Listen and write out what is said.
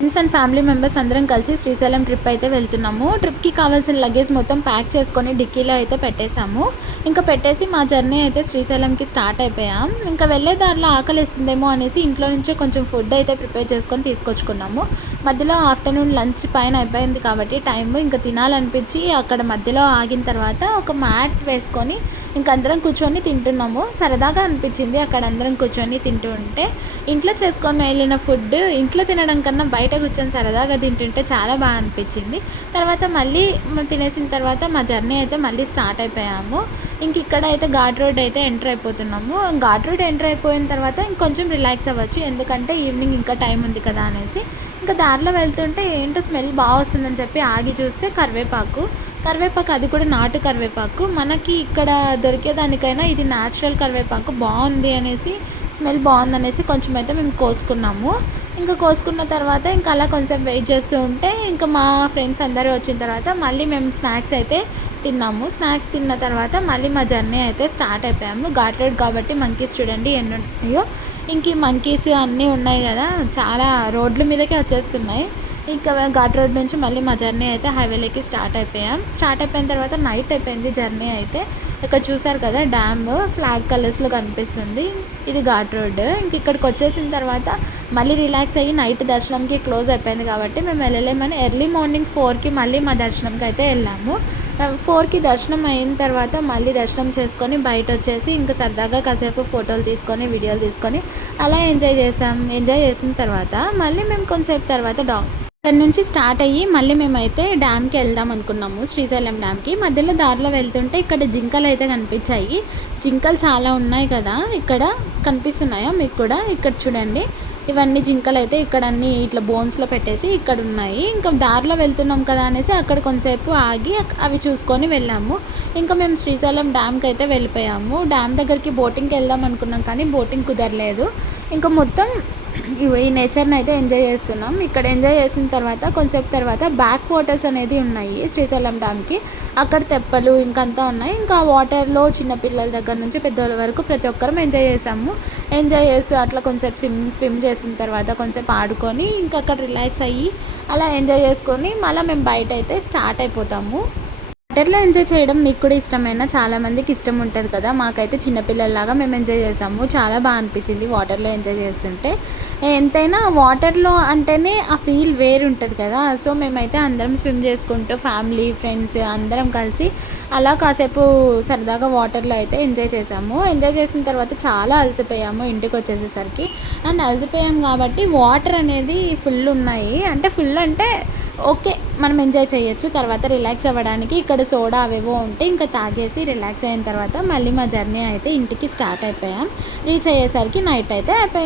Friends and family members అందరం కలిసి Srisailam trip అయితే వెళ్తున్నాము. ట్రిప్‌కి కావాల్సిన లగేజ్ మొత్తం ప్యాక్ చేసుకొని డిక్కీలో అయితే పెట్టేసాము. ఇంకా పెట్టేసి మా జర్నీ అయితే శ్రీశైలంకి స్టార్ట్ అయిపోయాం. ఇంకా వెళ్ళే దారిలో ఆకలేస్తుందేమో అనేసి ఇంట్లో నుంచే కొంచెం ఫుడ్ అయితే ప్రిపేర్ చేసుకొని తీసుకొచ్చుకున్నాము. మధ్యలో ఆఫ్టర్‌నూన్ లంచ్ పైన అయిపోయింది కాబట్టి టైము ఇంకా తినాలనిపించి అక్కడ మధ్యలో ఆగిన తర్వాత ఒక మ్యాట్ వేసుకొని ఇంక అందరం కూర్చొని తింటున్నాము. సరదాగా అనిపించింది అక్కడ అందరం కూర్చొని తింటూ ఉంటే. ఇంట్లో చేసుకొని వెళ్ళిన ఫుడ్ ఇంట్లో తినడం కన్నా బయట కూర్చొని సరదాగా తింటుంటే చాలా బాగా అనిపించింది. తర్వాత మళ్ళీ తినేసిన తర్వాత మా జర్నీ అయితే మళ్ళీ స్టార్ట్ అయిపోయాము. ఇంక ఇక్కడ అయితే ఘాట్ రోడ్ అయితే ఎంటర్ అయిపోతున్నాము. ఘాట్ రోడ్ ఎంటర్ అయిపోయిన తర్వాత ఇంకొంచెం రిలాక్స్ అవ్వచ్చు, ఎందుకంటే ఈవినింగ్ ఇంకా టైం ఉంది కదా అనేసి. ఇంకా దారిలో వెళ్తుంటే ఏంటో స్మెల్ బాగా వస్తుందని చెప్పి ఆగి చూస్తే కరివేపాకు అది కూడా నాటు కరివేపాకు. మనకి ఇక్కడ దొరికేదానికైనా ఇది న్యాచురల్ కరివేపాకు బాగుంది అనేసి, స్మెల్ బాగుందనేసి కొంచెం అయితే మేము కోసుకున్నాము. ఇంకా కోసుకున్న తర్వాత ఇంకా అలా కొంచెం వెయిట్ చేస్తూ ఉంటే ఇంకా మా ఫ్రెండ్స్ అందరూ వచ్చిన తర్వాత మళ్ళీ మేము స్నాక్స్ అయితే తిన్నాము. స్నాక్స్ తిన్న తర్వాత మళ్ళీ మా జర్నీ అయితే స్టార్ట్ అయిపోయాము. ఘాట్ రోడ్ కాబట్టి మంకీస్ చూడండి ఎన్ని ఉన్నాయో. ఇంక ఈ మంకీస్ అన్నీ ఉన్నాయి కదా, చాలా రోడ్ల మీదకే వచ్చేస్తున్నాయి. ఇంకా ఘాట్ రోడ్ నుంచి మళ్ళీ మా జర్నీ అయితే హైవేలోకి స్టార్ట్ అయిపోయిన తర్వాత నైట్ అయిపోయింది జర్నీ అయితే. ఇక్కడ చూసారు కదా డ్యామ్ ఫ్లాగ్ కలర్స్లో కనిపిస్తుంది, ఇది ఘాట్ రోడ్. ఇంక ఇక్కడికి వచ్చేసిన తర్వాత మళ్ళీ రిలాక్స్ అయ్యి నైట్ దర్శనంకి క్లోజ్ అయిపోయింది కాబట్టి మేము వెళ్ళలేమని ఎర్లీ మార్నింగ్ 4కి మళ్ళీ మా దర్శనంకి అయితే వెళ్ళాము. 4కి దర్శనం అయిన తర్వాత మళ్ళీ దర్శనం చేసుకొని బయట వచ్చేసి ఇంకా సరదాగా కాసేపు ఫోటోలు తీసుకొని వీడియోలు తీసుకొని అలా ఎంజాయ్ చేసిన తర్వాత మళ్ళీ మేము కొంతసేపు తర్వాత అక్కడి నుంచి స్టార్ట్ అయ్యి మళ్ళీ మేమైతే డ్యామ్కి వెళ్దాం అనుకున్నాము, శ్రీశైలం డ్యామ్కి. మధ్యలో దారిలో వెళ్తుంటే ఇక్కడ జింకలు అయితే కనిపించాయి. జింకలు చాలా ఉన్నాయి కదా, ఇక్కడ కనిపిస్తున్నాయా మీకు కూడా? ఇక్కడ చూడండి, ఇవన్నీ జింకలు అయితే ఇక్కడ అన్నీ ఇట్లా బోన్స్లో పెట్టేసి ఇక్కడ ఉన్నాయి. ఇంకా దారిలో వెళ్తున్నాం కదా అనేసి అక్కడ కొంతసేపు ఆగి అవి చూసుకొని వెళ్ళాము. ఇంకా మేము శ్రీశైలం డ్యామ్కి అయితే వెళ్ళిపోయాము. డ్యామ్ దగ్గరికి బోటింగ్కి వెళ్దాం అనుకున్నాం కానీ బోటింగ్ కుదరలేదు. ఇంకా మొత్తం ఈ నేచర్ని అయితే ఎంజాయ్ చేస్తున్నాం. ఇక్కడ ఎంజాయ్ చేసిన తర్వాత కొంతసేపు తర్వాత బ్యాక్ వాటర్స్ అనేది ఉన్నాయి శ్రీశైలం డ్యామ్కి. అక్కడ తెప్పలు ఇంకంతా ఉన్నాయి. ఇంకా వాటర్లో చిన్నపిల్లల దగ్గర నుంచి పెద్దవాళ్ళ వరకు ప్రతి ఒక్కరం ఎంజాయ్ చేసాము. ఎంజాయ్ చేస్తూ అట్లా కొంచెంసేపు స్విమ్ చేసిన తర్వాత కొంచెంసేపు ఆడుకొని ఇంకా అక్కడ రిలాక్స్ అయ్యి అలా ఎంజాయ్ చేసుకొని మళ్ళీ మేము బయట అయితే స్టార్ట్ అయిపోతాము. వాటర్లో ఎంజాయ్ చేయడం మీకు కూడా ఇష్టమైనా చాలామందికి ఇష్టం ఉంటుంది కదా, మాకైతే చిన్నపిల్లల్లాగా మేము ఎంజాయ్ చేసాము. చాలా బాగా అనిపించింది వాటర్లో ఎంజాయ్ చేస్తుంటే. ఎంతైనా వాటర్లో అంటేనే ఆ ఫీల్ వేరు ఉంటుంది కదా. సో మేమైతే అందరం స్విమ్ చేసుకుంటూ ఫ్యామిలీ ఫ్రెండ్స్ అందరం కలిసి అలా కాసేపు సరదాగా వాటర్లో అయితే ఎంజాయ్ చేసాము. ఎంజాయ్ చేసిన తర్వాత చాలా అలసిపోయాము ఇంటికి వచ్చేసేసరికి. అండ్ అలసిపోయాం కాబట్టి వాటర్ అనేది ఫుల్ ఉన్నాయి, అంటే ఫుల్ అంటే ఓకే మనం ఎంజాయ్ చేయొచ్చు. తర్వాత రిలాక్స్ అవ్వడానికి ఇక్కడ సోడా అవేవో ఉంటే ఇంకా తాగేసి రిలాక్స్ అయిన తర్వాత మళ్ళీ మా జర్నీ అయితే ఇంటికి స్టార్ట్ అయిపోయాం. రీచ్ అయ్యేసరికి నైట్ అయితే అయిపోయింది.